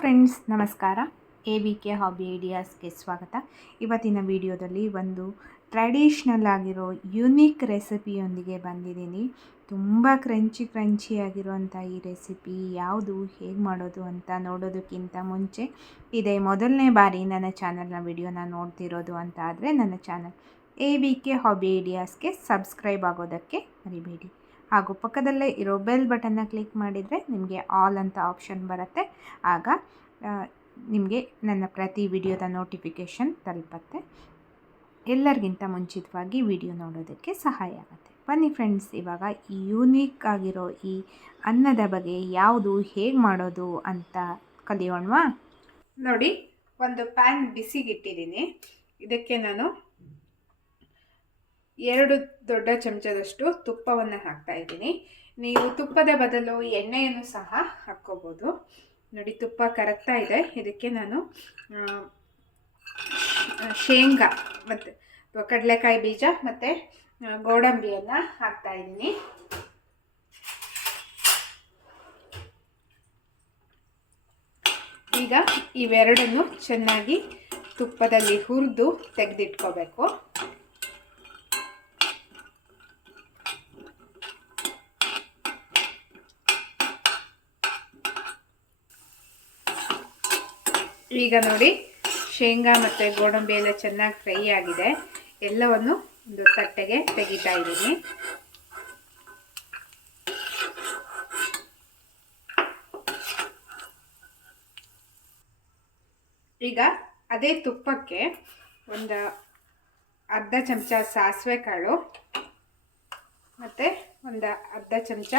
Friends, ನಮಸ್ಕಾರ. A V K hobby ಐಡಿಯಾಸ್ಗೆ ಸ್ವಾಗತ. ಇವತ್ತಿನ ವಿಡಿಯೋದಲ್ಲಿ ಒಂದು ಟ್ರೆಡಿಷ್ನಲ್ ಆಗಿರೋ ಯುನೀಕ್ ರೆಸಿಪಿಯೊಂದಿಗೆ ಬಂದಿದ್ದೀನಿ. ತುಂಬ ಕ್ರಂಚಿ ಕ್ರಂಚಿ ಆಗಿರುವಂಥ ಈ ರೆಸಿಪಿ, ಯಾವುದು, ಹೇಗೆ ಮಾಡೋದು ಅಂತ ನೋಡೋದಕ್ಕಿಂತ ಮುಂಚೆ ಇದೇ ಮೊದಲನೇ ಬಾರಿ ನನ್ನ ಚಾನಲ್ನ ವಿಡಿಯೋನ ನೋಡ್ತಿರೋದು ಅಂತ ಆದರೆ ನನ್ನ channel A V K hobby ಐಡಿಯಾಸ್ಗೆ subscribe ಆಗೋದಕ್ಕೆ ಮರಿಬೇಡಿ. ಹಾಗೂ ಪಕ್ಕದಲ್ಲೇ ಇರೋ ಬೆಲ್ ಬಟನ್ನ ಕ್ಲಿಕ್ ಮಾಡಿದರೆ ನಿಮಗೆ ಆಲ್ ಅಂತ ಆಪ್ಷನ್ ಬರುತ್ತೆ. ಆಗ ನಿಮಗೆ ನನ್ನ ಪ್ರತಿ ವಿಡಿಯೋದ ನೋಟಿಫಿಕೇಷನ್ ತಲುಪತ್ತೆ. ಎಲ್ಲರಿಗಿಂತ ಮುಂಚಿತವಾಗಿ ವಿಡಿಯೋ ನೋಡೋದಕ್ಕೆ ಸಹಾಯ ಆಗುತ್ತೆ. ಬನ್ನಿ ಫ್ರೆಂಡ್ಸ್, ಇವಾಗ ಈ ಯೂನಿಕ್ ಆಗಿರೋ ಈ ಅನ್ನದ ಬಗ್ಗೆ ಯಾವುದು, ಹೇಗೆ ಮಾಡೋದು ಅಂತ ಕಲಿಯೋಣವಾ? ನೋಡಿ, ಒಂದು ಪ್ಯಾನ್ ಬಿಸಿಗಿಟ್ಟಿದ್ದೀನಿ. ಇದಕ್ಕೆ ನಾನು ಎರಡು ದೊಡ್ಡ ಚಮಚದಷ್ಟು ತುಪ್ಪವನ್ನು ಹಾಕ್ತಾ ಇದ್ದೀನಿ. ನೀವು ತುಪ್ಪದ ಬದಲು ಎಣ್ಣೆಯನ್ನು ಸಹ ಹಾಕ್ಕೋಬೋದು. ನೋಡಿ, ತುಪ್ಪ ಕರಗ್ತಾ ಇದೆ. ಇದಕ್ಕೆ ನಾನು ಶೇಂಗಾ ಮತ್ತು ಕಡಲೆಕಾಯಿ ಬೀಜ ಮತ್ತು ಗೋಡಂಬಿಯನ್ನು ಹಾಕ್ತಾ ಇದ್ದೀನಿ. ಈಗ ಇವೆರಡನ್ನು ಚೆನ್ನಾಗಿ ತುಪ್ಪದಲ್ಲಿ ಹುರಿದು ತೆಗೆದಿಟ್ಕೋಬೇಕು. ಈಗ ನೋಡಿ, ಶೇಂಗಾ ಮತ್ತು ಗೋಡಂಬಿ ಎಲ್ಲ ಚೆನ್ನಾಗಿ ಫ್ರೈ ಆಗಿದೆ. ಎಲ್ಲವನ್ನು ಒಂದು ತಟ್ಟೆಗೆ ತೆಗಿತಾ ಇದ್ದೀನಿ. ಈಗ ಅದೇ ತುಪ್ಪಕ್ಕೆ ಒಂದು ಅರ್ಧ ಚಮಚ ಸಾಸಿವೆ ಕಾಳು ಮತ್ತು ಒಂದು ಅರ್ಧ ಚಮಚ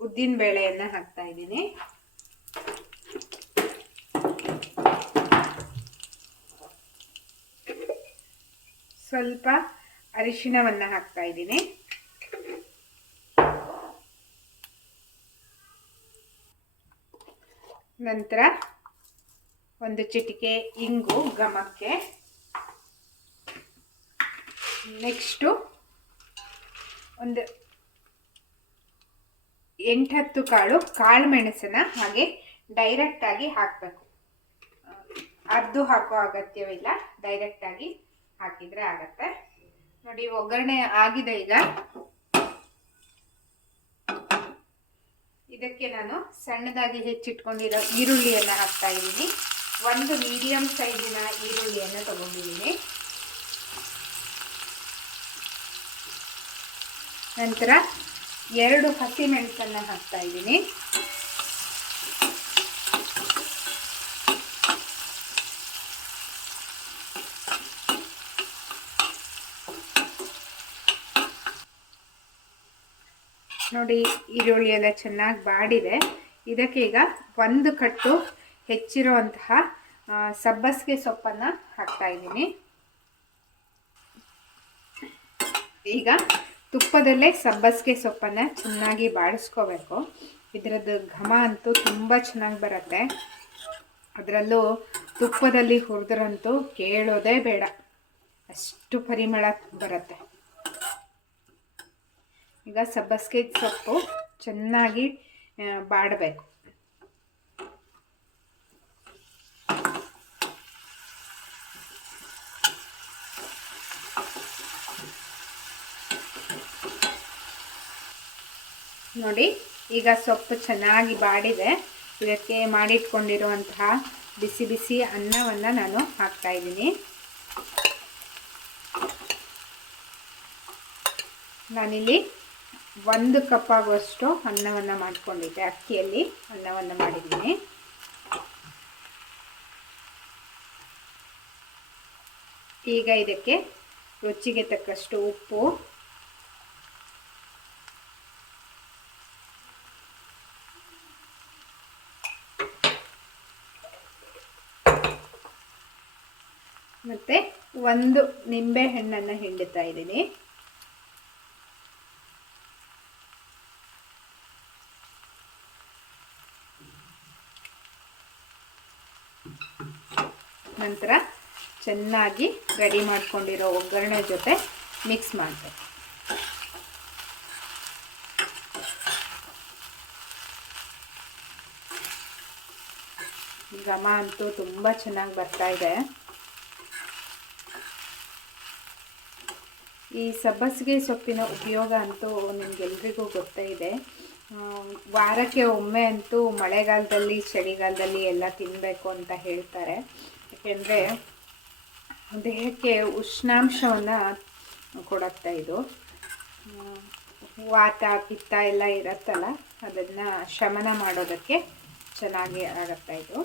ಉದ್ದಿನ ಬೇಳೆಯನ್ನು ಹಾಕ್ತಾ ಇದ್ದೀನಿ. ಸ್ವಲ್ಪ ಅರಿಶಿಣವನ್ನು ಹಾಕ್ತಾ ಇದ್ದೀನಿ. ನಂತರ ಒಂದು ಚಿಟಿಕೆ ಇಂಗು ಗಮಕ್ಕೆ. ನೆಕ್ಸ್ಟು ಒಂದು ಎಂಟತ್ತು ಕಾಳು ಕಾಳು ಮೆಣಸನ್ನ ಹಾಗೆ ಡೈರೆಕ್ಟಾಗಿ ಹಾಕಬೇಕು. ಅರ್ದು ಹಾಕೋ ಅಗತ್ಯವಿಲ್ಲ. ಡೈರೆಕ್ಟಾಗಿ ಹಾಕಿದರೆ ಆಗತ್ತೆ. ನೋಡಿ ಒಗ್ಗರಣೆ ಆಗಿದೆ ಈಗ. ಇದಕ್ಕೆ ನಾನು ಸಣ್ಣದಾಗಿ ಹೆಚ್ಚಿಟ್ಕೊಂಡಿರೋ ಈರುಳ್ಳಿಯನ್ನು ಹಾಕ್ತಾ ಇದ್ದೀನಿ. ಒಂದು ಮೀಡಿಯಂ ಸೈಜಿನ ಈರುಳ್ಳಿಯನ್ನು ತಗೊಂಡಿದ್ದೀನಿ. ನಂತರ ಎರಡು ಹಸಿಮೆಣಸನ್ನು ಹಾಕ್ತಾ ಇದ್ದೀನಿ. ನೋಡಿ ಈರುಳ್ಳಿ ಎಲ್ಲ ಚೆನ್ನಾಗಿ ಬಾಡಿದೆ. ಇದಕ್ಕೆ ಈಗ ಒಂದು ಕಟ್ಟು ಹೆಚ್ಚಿರುವಂತಹ ಸಬ್ಬಸಿಗೆ ಸೊಪ್ಪನ್ನು ಹಾಕ್ತಾ ಇದ್ದೀನಿ. ಈಗ ತುಪ್ಪದಲ್ಲೇ ಸಬ್ಬಸಿಗೆ ಸೊಪ್ಪನ್ನು ಚೆನ್ನಾಗಿ ಬಾಡಿಸ್ಕೋಬೇಕು ಇದರದ್ದು ಘಮ ಅಂತೂ ತುಂಬ ಚೆನ್ನಾಗಿ ಬರುತ್ತೆ. ಅದರಲ್ಲೂ ತುಪ್ಪದಲ್ಲಿ ಹುರಿದ್ರಂತೂ ಕೇಳೋದೇ ಬೇಡ. ಅಷ್ಟು ಪರಿಮಳ ಬರುತ್ತೆ. ಈಗ ಸಬ್ಬಸ್ಗೆ ಸೊಪ್ಪು ಚೆನ್ನಾಗಿ ಬಾಡಬೇಕು. ನೋಡಿ, ಈಗ ಸೊಪ್ಪು ಚೆನ್ನಾಗಿ ಬಾಡಿದೆ. ಇದಕ್ಕೆ ಮಾಡಿಟ್ಕೊಂಡಿರುವಂತಹ ಬಿಸಿ ಬಿಸಿ ಅನ್ನವನ್ನು ನಾನು ಹಾಕ್ತಾ ಇದ್ದೀನಿ. ನಾನಿಲ್ಲಿ ಒಂದು ಕಪ್ ಆಗುವಷ್ಟು ಅನ್ನವನ್ನು ಮಾಡಿಕೊಂಡಿದ್ದೆ. ಅಕ್ಕಿಯಲ್ಲಿ ಅನ್ನವನ್ನು ಮಾಡಿದ್ದೀನಿ. ಈಗ ಇದಕ್ಕೆ ರುಚಿಗೆ ತಕ್ಕಷ್ಟು ಉಪ್ಪು. ಮತ್ತು ಒಂದು ನಿಂಬೆ ಹಣ್ಣನ್ನು ಹಿಂಡುತ್ತಾ ಇದ್ದೀನಿ. ನಂತರ ಚೆನ್ನಾಗಿ ರೆಡಿ ಮಾಡ್ಕೊಂಡಿರೋ ಒಗ್ಗರಣೆ ಜೊತೆ ಮಿಕ್ಸ್ ಮಾಡಬೇಕು. ಘಮ ಅಂತೂ ತುಂಬ ಚೆನ್ನಾಗಿ ಬರ್ತಾ ಇದೆ. ಈ ಸಬ್ಬಸಿಗೆ ಸೊಪ್ಪಿನ ಉಪಯೋಗ ಅಂತೂ ನಿಮಗೆಲ್ರಿಗೂ ಗೊತ್ತೇ ಇದೆ. ವಾರಕ್ಕೆ ಒಮ್ಮೆ ಅಂತೂ ಮಳೆಗಾಲದಲ್ಲಿ, ಚಳಿಗಾಲದಲ್ಲಿ ಎಲ್ಲ ತಿನ್ನಬೇಕು ಅಂತ ಹೇಳ್ತಾರೆ. ಯಾಕೆಂದರೆ ದೇಹಕ್ಕೆ ಉಷ್ಣಾಂಶವನ್ನು ಕೊಡಕ್ತಾ ಇದು. ವಾತ, ಪಿತ್ತ ಎಲ್ಲ ಇರುತ್ತಲ್ಲ, ಅದನ್ನು ಶಮನ ಮಾಡೋದಕ್ಕೆ ಚೆನ್ನಾಗಿ ಆಗುತ್ತಾ ಇದು.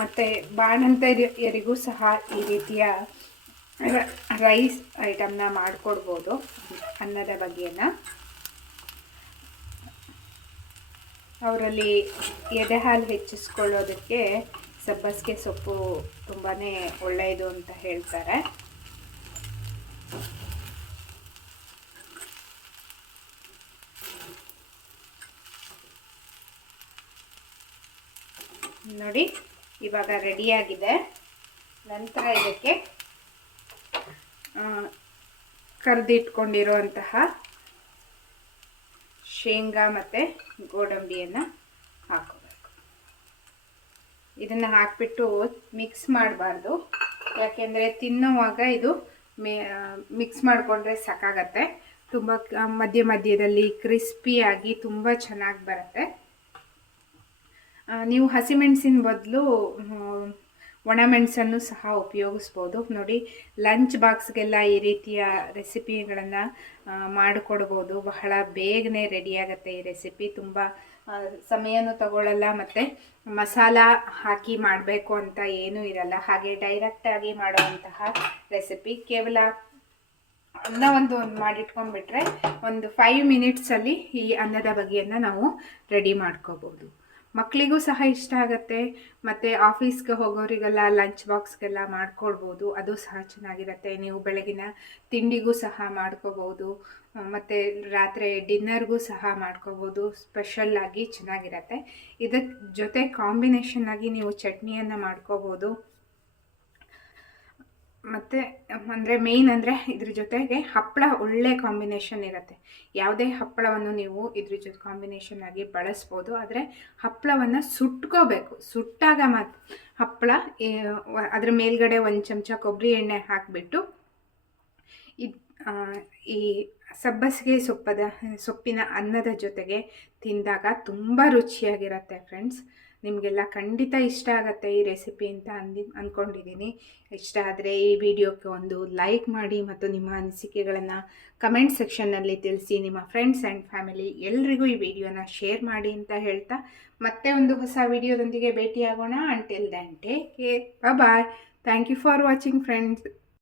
ಮತ್ತು ಬಾಣಂತರಿಗೂ ಸಹ ಈ ರೀತಿಯ ರೈಸ್ ಐಟಮ್ನ ಮಾಡಿಕೊಡ್ಬೋದು ಅನ್ನದ ಬಗ್ಗೆನ. ಅವರಲ್ಲಿ ಎದೆ ಹಾಲು ಹೆಚ್ಚಿಸ್ಕೊಳ್ಳೋದಕ್ಕೆ ಸಬ್ಬಸಿಗೆ ಸೊಪ್ಪು ತುಂಬಾ ಒಳ್ಳೆಯದು ಅಂತ ಹೇಳ್ತಾರೆ. ನೋಡಿ, ಇವಾಗ ರೆಡಿಯಾಗಿದೆ. ನಂತರ ಇದಕ್ಕೆ ಕರೆದಿಟ್ಕೊಂಡಿರುವಂತಹ ಶೇಂಗಾ ಮತ್ತು ಗೋಡಂಬಿಯನ್ನು ಹಾಕೋಬೇಕು. ಇದನ್ನು ಹಾಕಿಬಿಟ್ಟು ಮಿಕ್ಸ್ ಮಾಡಬಾರ್ದು. ಯಾಕೆಂದರೆ ತಿನ್ನುವಾಗ ಇದು ಮಿಕ್ಸ್ ಮಾಡಿಕೊಂಡ್ರೆ ಸಾಕಾಗತ್ತೆ. ತುಂಬ ಮಧ್ಯ ಮಧ್ಯದಲ್ಲಿ ಕ್ರಿಸ್ಪಿಯಾಗಿ ತುಂಬ ಚೆನ್ನಾಗಿ ಬರುತ್ತೆ. ನೀವು ಹಸಿಮೆಣಸಿನ ಬದಲು ಒಣಮೆಣಸನ್ನು ಸಹ ಉಪಯೋಗಿಸ್ಬೋದು. ನೋಡಿ ಲಂಚ್ ಬಾಕ್ಸ್ಗೆಲ್ಲ ಈ ರೀತಿಯ ರೆಸಿಪಿಗಳನ್ನು ಮಾಡಿಕೊಡ್ಬೋದು. ಬಹಳ ಬೇಗನೆ ರೆಡಿಯಾಗುತ್ತೆ ಈ ರೆಸಿಪಿ ತುಂಬ ಸಮಯನೂ ತಗೊಳ್ಳಲ್ಲ ಮತ್ತು ಮಸಾಲ ಹಾಕಿ ಮಾಡಬೇಕು ಅಂತ ಏನೂ ಇರಲ್ಲ. ಹಾಗೆ ಡೈರೆಕ್ಟಾಗಿ ಮಾಡುವಂತಹ ರೆಸಿಪಿ ಕೇವಲ ಅನ್ನ ಒಂದು ಮಾಡಿಟ್ಕೊಂಡ್ಬಿಟ್ರೆ ಒಂದು ಫೈವ್ ಮಿನಿಟ್ಸಲ್ಲಿ ಈ ಅನ್ನದ ಬಗೆಯನ್ನು ನಾವು ರೆಡಿ ಮಾಡ್ಕೋಬೋದು. ಮಕ್ಕಳಿಗೂ ಸಹ ಇಷ್ಟ ಆಗುತ್ತೆ. ಮತ್ತು ಆಫೀಸ್ಗೆ ಹೋಗೋರಿಗೆಲ್ಲ ಲಂಚ್ ಬಾಕ್ಸ್ಗೆಲ್ಲ ಮಾಡ್ಕೊಡ್ಬೋದು. ಅದು ಸಹ ಚೆನ್ನಾಗಿರುತ್ತೆ. ನೀವು ಬೆಳಗಿನ ತಿಂಡಿಗೂ ಸಹ ಮಾಡ್ಕೋಬೋದು. ಮತ್ತು ರಾತ್ರಿ ಡಿನ್ನರ್ಗೂ ಸಹ ಮಾಡ್ಕೋಬೋದು. ಸ್ಪೆಷಲ್ಲಾಗಿ ಚೆನ್ನಾಗಿರುತ್ತೆ. ಇದಕ್ಕೆ ಜೊತೆ ಕಾಂಬಿನೇಷನ್ ಆಗಿ ನೀವು ಚಟ್ನಿಯನ್ನು ಮಾಡ್ಕೋಬೋದು. ಮತ್ತು, ಅಂದರೆ ಮೇಯ್ನ್ ಅಂದರೆ ಇದ್ರ ಜೊತೆಗೆ ಹಪ್ಪಳ ಒಳ್ಳೆ ಕಾಂಬಿನೇಷನ್ ಇರುತ್ತೆ. ಯಾವುದೇ ಹಪ್ಪಳವನ್ನು ನೀವು ಇದ್ರ ಜೊತೆ ಕಾಂಬಿನೇಷನ್ ಆಗಿ ಬಳಸ್ಬೋದು. ಆದರೆ ಹಪ್ಪಳವನ್ನು ಸುಟ್ಕೋಬೇಕು. ಸುಟ್ಟಾಗ ಮಾತ್ರ ಹಪ್ಪಳ ಅದ್ರ ಮೇಲ್ಗಡೆ ಒಂದು ಚಮಚ ಕೊಬ್ಬರಿ ಎಣ್ಣೆ ಹಾಕಿಬಿಟ್ಟು, ಇದು ಈ ಸಬ್ಬಸಿಗೆ ಸೊಪ್ಪದ, ಸೊಪ್ಪಿನ ಅನ್ನದ ಜೊತೆಗೆ ತಿಂದಾಗ ತುಂಬ ರುಚಿಯಾಗಿರುತ್ತೆ ಫ್ರೆಂಡ್ಸ್ ನಿಮಗೆಲ್ಲ ಖಂಡಿತ ಇಷ್ಟ ಆಗುತ್ತೆ ಈ ರೆಸಿಪಿ ಅಂತ ಅಂದಿ ಅಂದ್ಕೊಂಡಿದ್ದೀನಿ ಇಷ್ಟ ಆದರೆ ಈ ವಿಡಿಯೋಕ್ಕೆ ಒಂದು ಲೈಕ್ ಮಾಡಿ ಮತ್ತು ನಿಮ್ಮ ಅನಿಸಿಕೆಗಳನ್ನು ಕಮೆಂಟ್ ಸೆಕ್ಷನ್ನಲ್ಲಿ ತಿಳಿಸಿ. ನಿಮ್ಮ ಫ್ರೆಂಡ್ಸ್ ಆ್ಯಂಡ್ ಫ್ಯಾಮಿಲಿ ಎಲ್ರಿಗೂ ಈ ವಿಡಿಯೋನ ಶೇರ್ ಮಾಡಿ ಅಂತ ಹೇಳ್ತಾ ಮತ್ತೆ ಒಂದು ಹೊಸ ವಿಡಿಯೋದೊಂದಿಗೆ ಭೇಟಿಯಾಗೋಣ. Until then take care bye thank you for watching friends